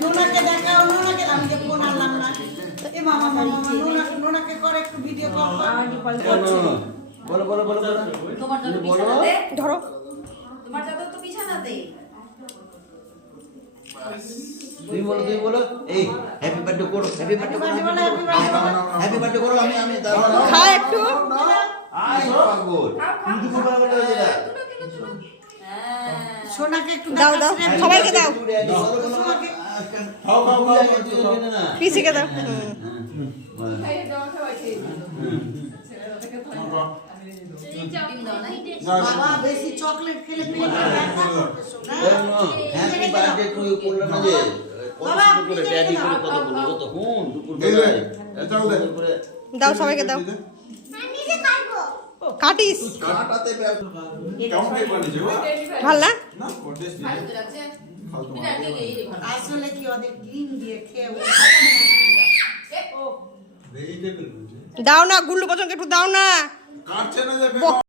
নোনাকে দেখাও, নোনাকে আমি যে ফোন আনলাম না। এ মামা মামা নোনাকে করে একটু ভিডিও কল বলো বলো বলো বলো তোমার জন্য বিছানাতে ধরো তোমার চাদর তো বিছানাতে তুমি বলো এই হ্যাপি বার্থডে করো হ্যাপি বার্থডে করো হ্যাপি বার্থডে করো আমি খা একটু আই পাগল তুমি কি পাগল হয়ে যা সোনাকে একটু দাও দাও সবাইকে দাও খাও খাও খাও পিসিকে দাও বাবা বেশি চকলেট খেলে পেট ব্যথা করবে সোনা। হ্যাপি বার্থডে টু ইউ করলাম না যে কত করে ড্যাডি করে কথা বলবো তো হুন দুপুর বেলায় করে দাও সবাইকে দাও কাটিস কাটাতে কেমন কেক বানিয়েছে গো? ভাল না না টেস্টি ফালতু আসলে কি ওদের ডিম দিয়ে খেয়ে ভেজিটেবল বলছে দাও না গুল্লু পছন্দ একটু দাও না কাটছে না যে